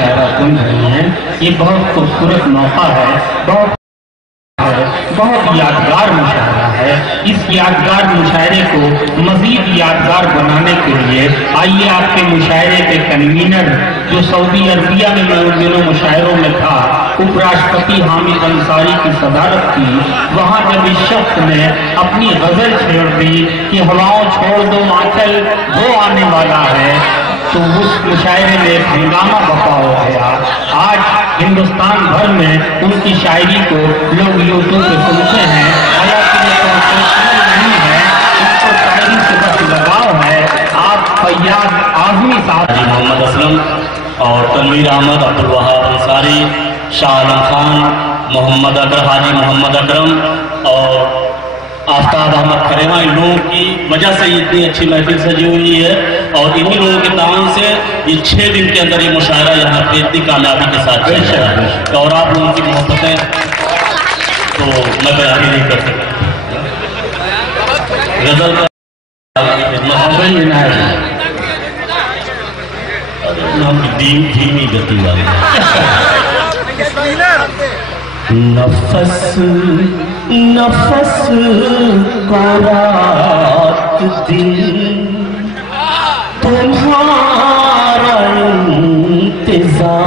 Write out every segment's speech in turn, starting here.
मुशायरा सुन रहे हैं, ये बहुत खूबसूरत मौका है, बहुत यादगार मुशायरा है। इस यादगार मुशायरे को मजीद यादगार बनाने के लिए आइए आपके मुशायरे के कन्वीनर जो सऊदी अरबिया में मैं उन दिनों मुशायरों में था, उपराष्ट्रपति हामिद अंसारी की सदारत की, वहाँ जब इस शख्स ने अपनी गजल छेड़ दी कि हवाओं छोड़ दो आंचल वो आने वाला है, तो उस मुशायरे में एक हंगामा बपा हो गया। आज हिंदुस्तान भर में उनकी शायरी को लोग यूट्यूब पे सुनते हैं, हालांकि ये प्रोफेशनल नहीं है, उसको शायरी से बस लगाव है। आप फैयाज आजमी साहब, मोहम्मद असलम और तनवीर अहमद, अब्दुल वहाब अंसारी, शाह आलम खान, मोहम्मद अकरम, हाजी मोहम्मद अकरम और आफ्ताब अहमद करेमा, इन लोगों की वजह से इतनी अच्छी महफिल सजी हुई है और इन्हीं लोगों के ताउन से ये 6 दिन के अंदर ये मुशायरा यहाँ पे इतनी कामयाबी के साथ चल रहा है। और आप लोगों की मोहब्बतें तो मैं बयान ही नहीं कर सकता। गजल धीमी गति वाली नफस नफस को रात दिन तुम्हारा इंतजार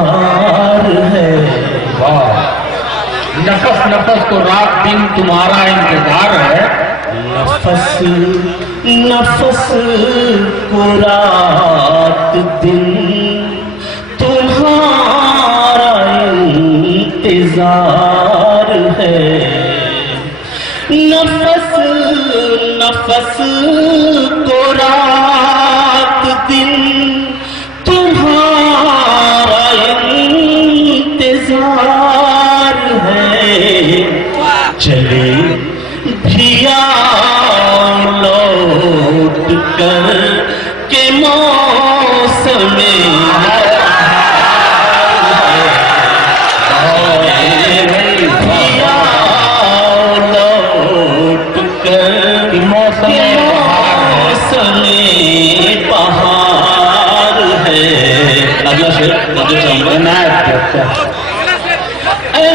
है। नफस नफस को रात दिन तुम्हारा इंतजार है। नफस नफस को रात दिन तुम्हारा इंतजार है। नफस नफस को रात दिन तुम्हारा इंतजार है। चले भिया लौट कर के मौसम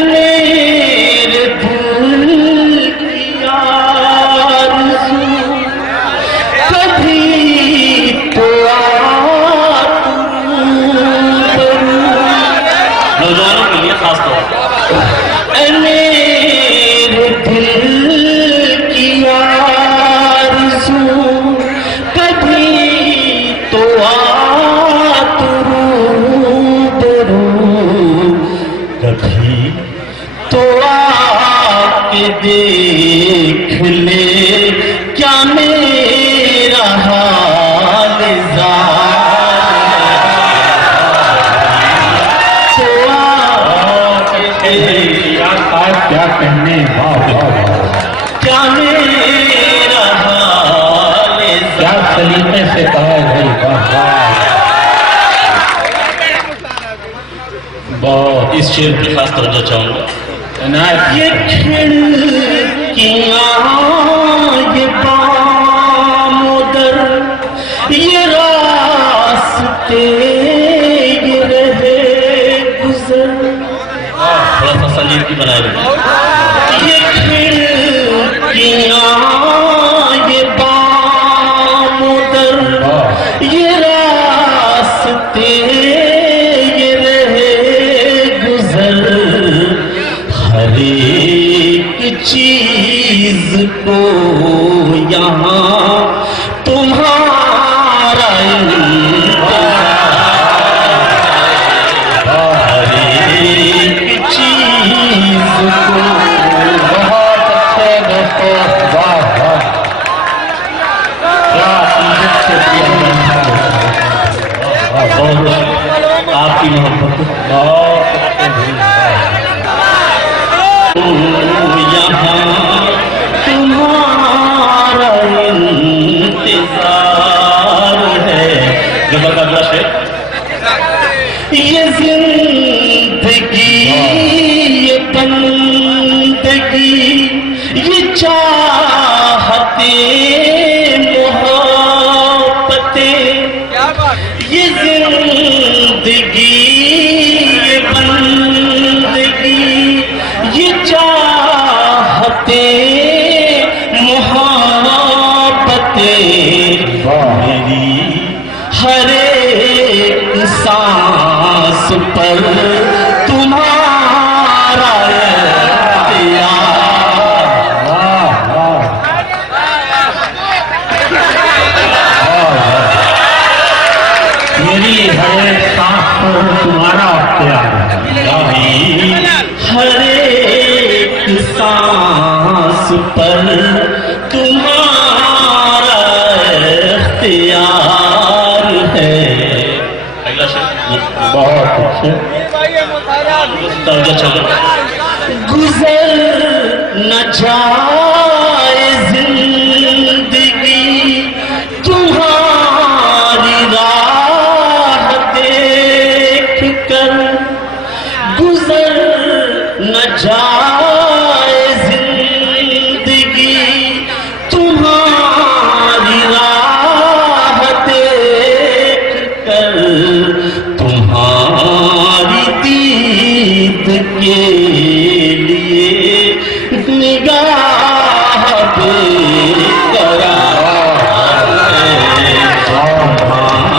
मेरे दिल की आरज़ू कभी तो नौजवानों के लिए खास तौर पर मेरे दिल की आरज़ू कभी तो कभी तो आके देख ले क्या मेरा हाल तो आके क्या कहने, क्या मेरा हाल क्या सलीके से कहा भाई। बहुत इस शेर पे खास तवज्जो चाहूंगा। ये खिड़कियां ये बामुदर ये रास्ते ये रहे गुजर, थोड़ा सा संगीत की बनाए रहे। ये खिड़कियां ये बामुदर ये रास्ते हर एक चीज को यहाँ तुम्हारा हर एक चीज को। बहुत अच्छे दोस्तों, वाह वाह, क्या बहुत आपकी मोहब्बत बहुत यहाँ तुम्हारा इंतजार है। गजल का अगला शेर, ये जिंदगी ये बंदगी ये चाहते मोहब्बतें, ये जिंदगी पर तुम्हारा मेरी हर सांस पर तुम्हारा अख्तियार है। हर एक सांस पर तुम्हारा अख्तियार है। अगला शेर बहुत अच्छे। गुजर न जाए जिंदगी तुम्हारी राह देख कर, गुजर न जाए जिंदगी तुम्हारी राह देख कर, तुम्हारी दीद के लिए निगाह बेकरार है। तुम्हारी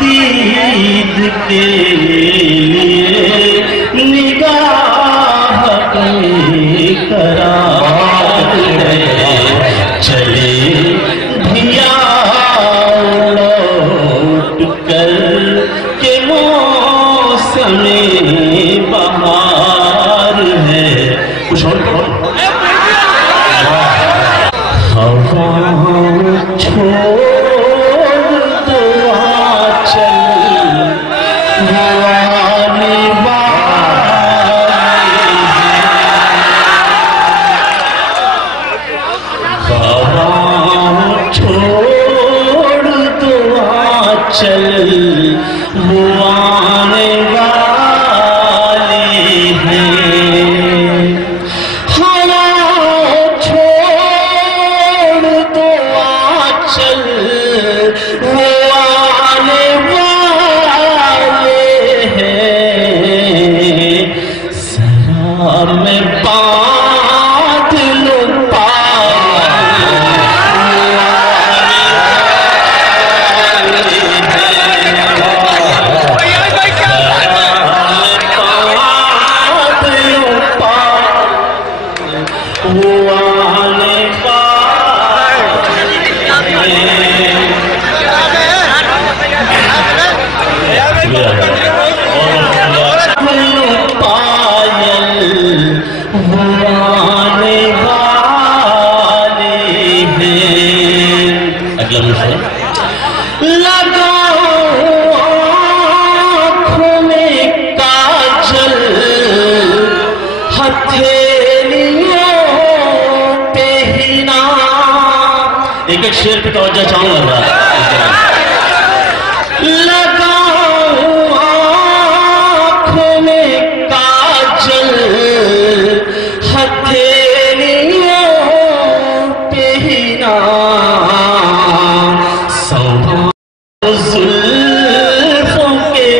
दीद के लिए निगाह बेकरार है। चले धिया लौट कर के मौसमे बहार है। कुछ और हवा छोड़ दो आंचल आने हवा छोड़ दो आंचल वो आने वाले हैं। हवा छोड़ दो आंचल वो आने वाले हैं। सरा में बांध लो आँखों में काजल हथेलियों पे हिना। एक एक शेर पे तवज्जो चाहूंगा। लगाओ आँखों में काजल हथेलियों पे हिना। जुल्फों के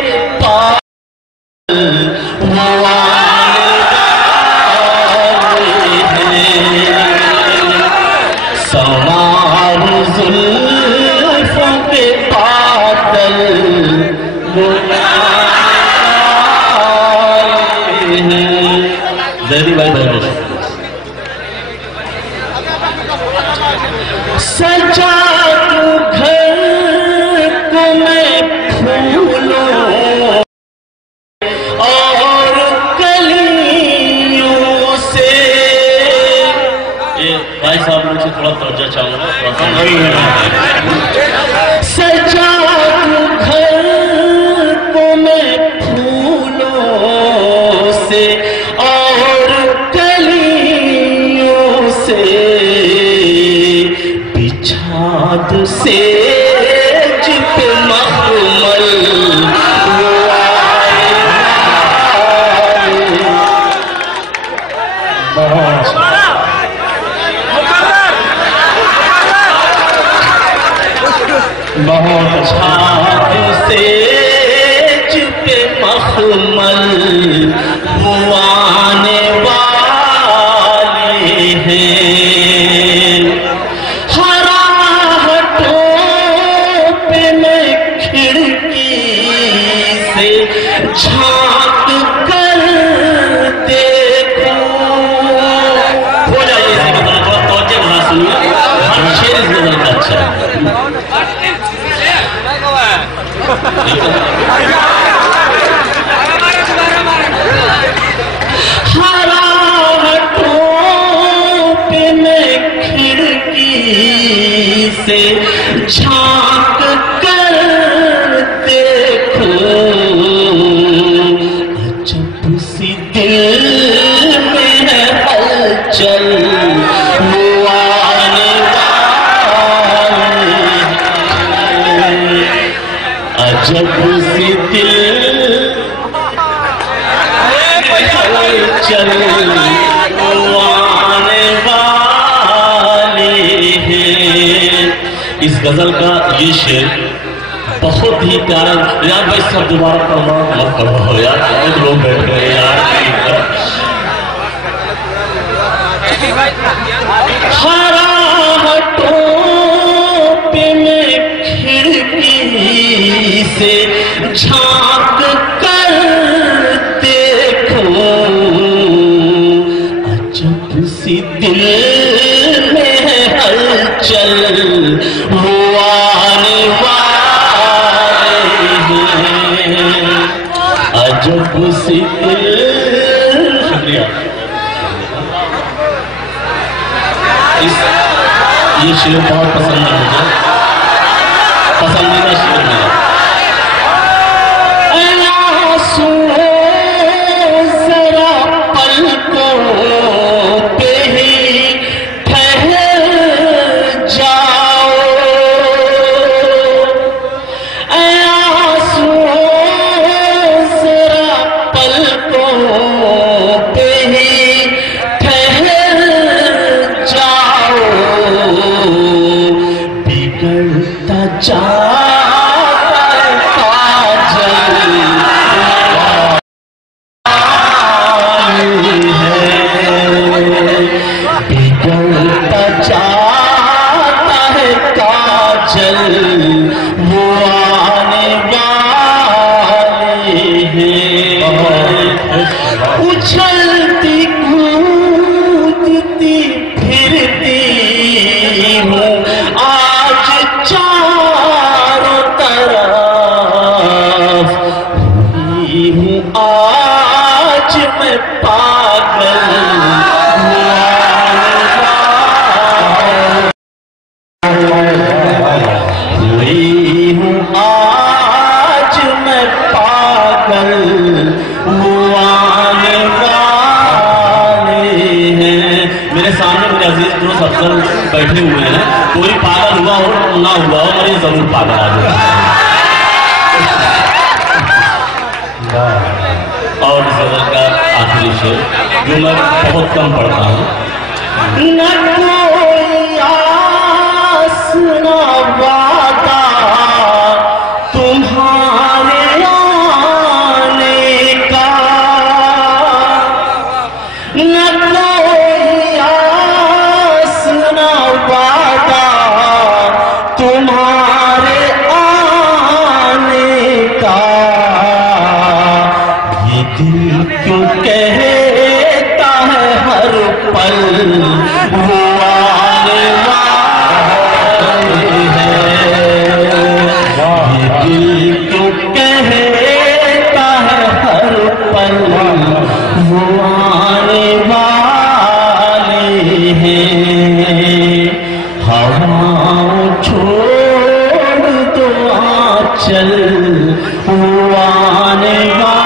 पाल वो आने वाले हैं। सवार जुल्फों के बादल वो आने वाले हैं। जयदी भाई भाई सजा तू घर को मैं फूलों और कलियों से। ये भाई साहब मुझे थोड़ा तवज्जो चाहूंगा। सजा तू घर को मैं फूलों से और कलियों से, बिछाद से पे मखमल वो आए बहुत छाप से पे मखमल वो आने वाले हैं। हराहटों पे मैं खिड़की से झांक कर देखो। हो जाइए इसी गजल को तोजे बना सुनिए, हर शेर इस गजल का अच्छा है। से झांक कर देखो, अजब सी दिल में है हलचल, वो आने वाले, अजब सी दिल में हलचल, वो आने वाले हैं। इस गजल का ये शेर बहुत ही प्यारा। यार भाई सब दोबारा पढ़ो, मत पढ़ो यार, बहुत लोग बैठ गए यार। हराहटों पे मैं खिड़की से झांक कर देखो, अजब सी दिल में है हलचल, वो आने वाले हैं, अजब सी दिल। शुक्रिया। ये शेर बहुत पसंद है मुझे, पसंदीदा शेर है। सुनो जरा पलकों पे ही उछलती कूदती फिरती हूँ आज चारों तरफ, हुई हूँ आज मैं पागल, हुई हूँ आज मैं पागल, मेरे सामने मेरे अजीज दोस्त अफसर बैठे हुए हैं, कोई पागल हुआ हो ना हुआ हो, मैं जरूर पागल आ जाऊंगा। और गजल का आखिरी शेर जो मैं बहुत कम पढ़ता हूँ। न कोई आस न वादा तुम्हारे आने का, न कोई आस न वादा तुम्हारे आने का, ये दिल क्यों कहता है हर पल वो आने वाले हैं, ये दिल क्यों कहता है हर पल वो आने वाले हैं। हवाओं छोड़ दो आंचल, वो आने वाले